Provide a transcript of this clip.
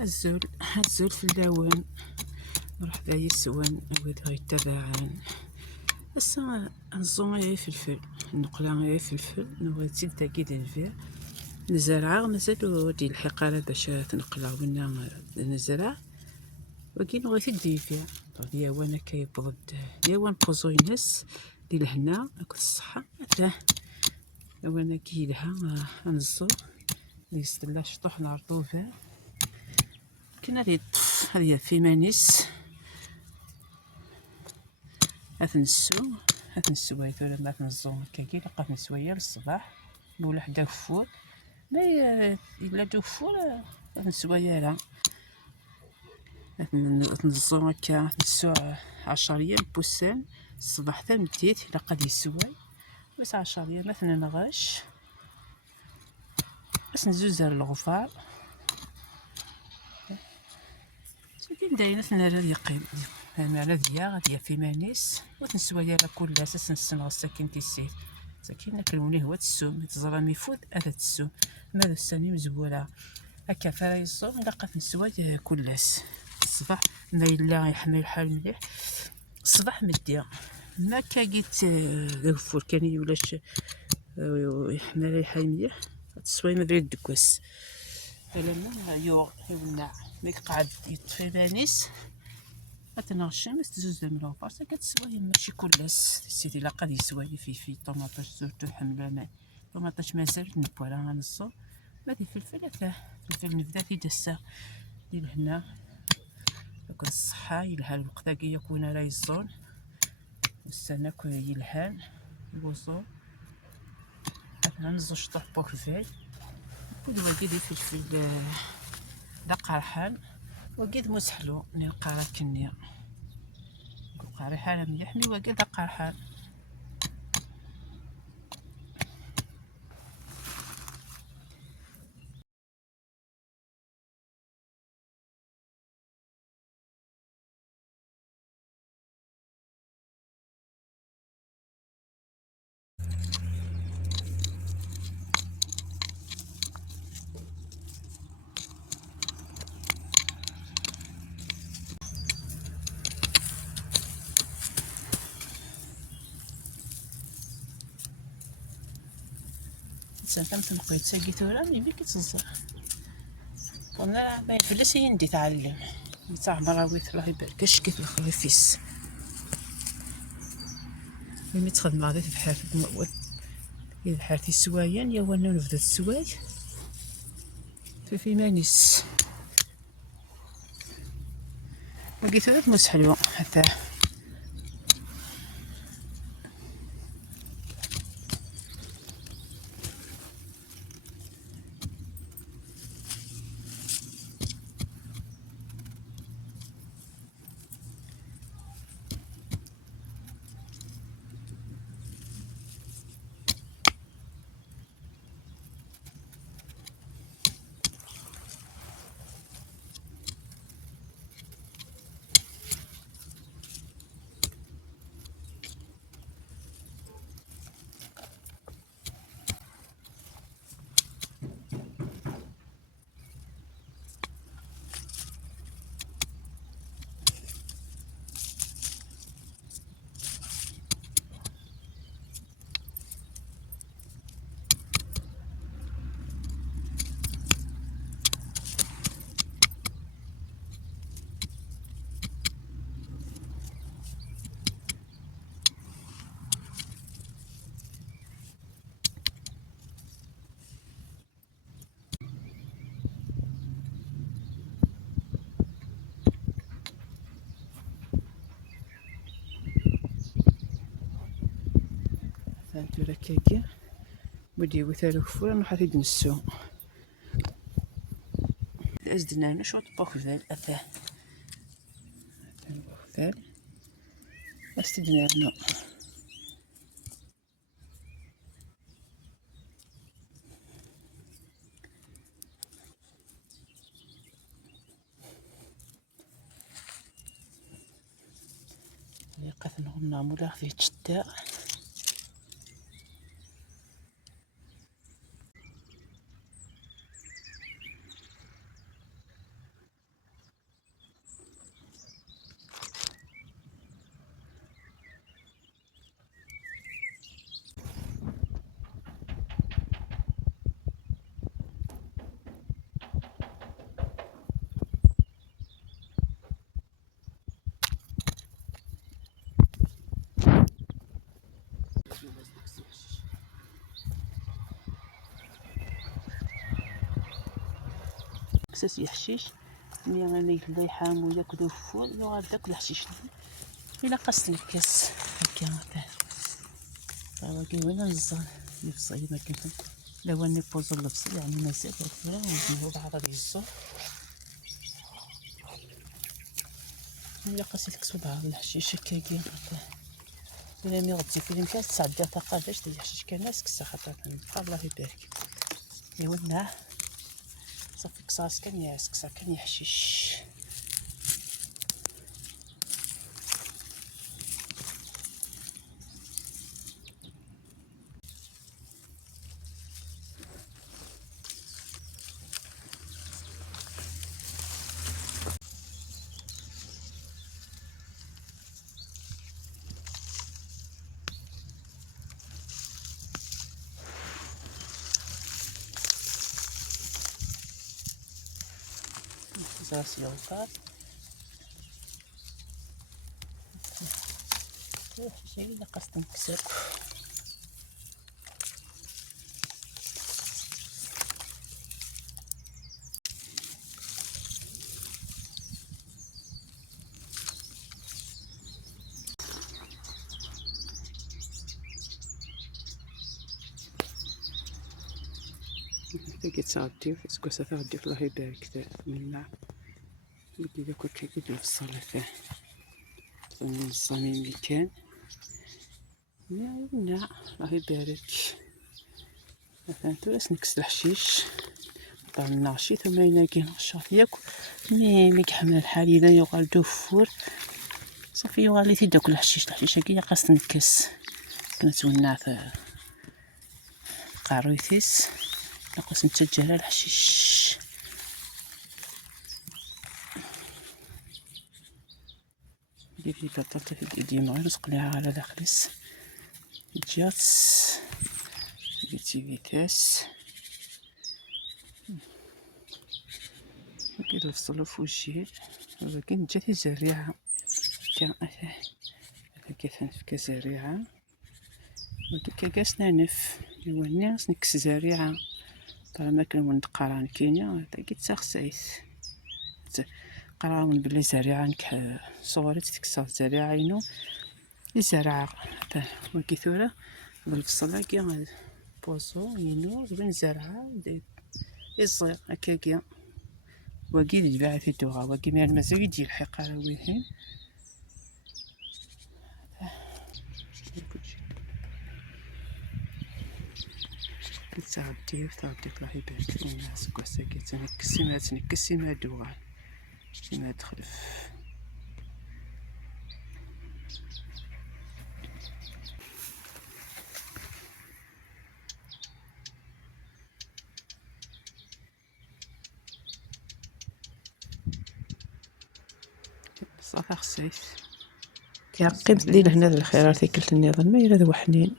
الزول في اللون نروح بها يسوان ويد غيتبعان بصا نزوم غير فلفل نقلا غير فلفل نبغي تزيد داكي د الفير نزرعها مازالو ديال الحقاره باش تنقلا ونا نزرع ولكن بغيت ديال فيها ديال وانا كيبض ديال وان بوزو ينس ديال هنا اكل الصحه حتى وانا كيلها نزو يستلا شطوح العرطوفه كنا لي طف هذه في مانيس هتنسو ولا ما تنزو كاكي لقات نسويه للصباح ولا حدا فور ما الا دفور نسويه لا تنزو هكا نسو 10 ايام بوسان الصباح حتى مديت الا قد يسوي بس 10 ايام مثلا نغش بس نزوزر الغفار سكين دايره نرى يقيم انا راديا غادي في مانيس وتنسويا على كل اساس نسنغ الساكن تيسيت ساكن ناكلوني هو تسوم تزرى ميفوت هذا تسوم ماذا السني مزبوله هكا فراي الصوم لقات نسوي كلاس الصباح ما الا يحمل الحال مليح الصباح مديا ما كاقيت الفور كان يولاش يحمل الحال مليح تسوي ما بين الدكواس لما يمنع ملي قاعد يطفي بانيس تنغشم بس تزوز من الوفاصة كتسوي ماشي كلاس سيدي الا قاد يسوي في طوماطاش زرتو حملة طوماطاش مازال نبولا غنصو هادي فلفل فلفل نبدا في دسة ديال هنا يكون الصحة يلهى الوقت كي يكون راه يزون والسنة يلهان الوزون هنا نزو شطوح بوكفاي ودوا كيدي فلفل دا قرحان وكيد مسحلو نلقى كنيا قرحان مليح مي وكيد دا قرحان تسالتم تنقيت ساقي ثورا ملي كتزر وانا ما يفلس يندي تعلم تاع مراويت الله يبارك اش كيف الخلافيس ملي تخدم غادي تبحر إذا بحرتي السوايان يا وانا نبدا السواي في مانيس لقيت هذا مسحلو حتى فهمتو ركاكي بدي وثالو فورا نروح غادي نسو ازدنا نشوط بوكفال افاه بوكفال استدنا لنا قثن هنا مولا في تشتاء ساس يحشيش مي انا يلا يحامو ياكلو فور يوغال داك الحشيش الا قاس تنكس هكا باقي وين الزر يفصل ما كنت لو اني بوز الفصل يعني مازال ولا نديرو بعض الزر الا قاس تكسو بعض الحشيش هكاكي الا مي غتزيد في الامكان تعدي طاقه باش تحشيش كناس كسا خاطر نبقى الله يبارك ايوا صافي كساس كان ياس كسا كان يحشيش كساس يوطار شي الا قصد نكسر تاكي تصاوبتي فاسكو غادي الله يبارك منا بدي كل كيكي في الصلاة فيه من الصميم اللي كان يا لا الله يبارك فهمتو راس نكس الحشيش طالنا شي ثم يناقي نشاط ياكل مي كحمل الحال الا يغال دوفور صافي يغال تيداك الحشيش هكا قاس تنكس كنتولنا في قارويتيس ناقص نتجرى الحشيش ندير في بطاطا في ديما غير نسقليها على داخليس جاتس ديتي فيتاس ندير الفصل فوجي ولكن جاتي زريعة كان هكا فنفكا زريعة وديك كاس نانف ايوا ناس نكس زريعة طالما كان ولد قران كينيا تاكي تسخسايس قراون بلي زريعة نك صغيرة تكسر زريعة ينو الزرعة وكي ثورة بالفصل كي بوزو ينو بين زرعة يصير هكاكيا وكي يتباع في الدوغا وكي مال مازال يدي الحق على وينهن تعدي الله يبارك الناس كوساكي تنكسي ما دوغا ما تخلف صافي خسيت كيعقب الليل هنا الخيرات كلت النظام ما يلا ذو حنين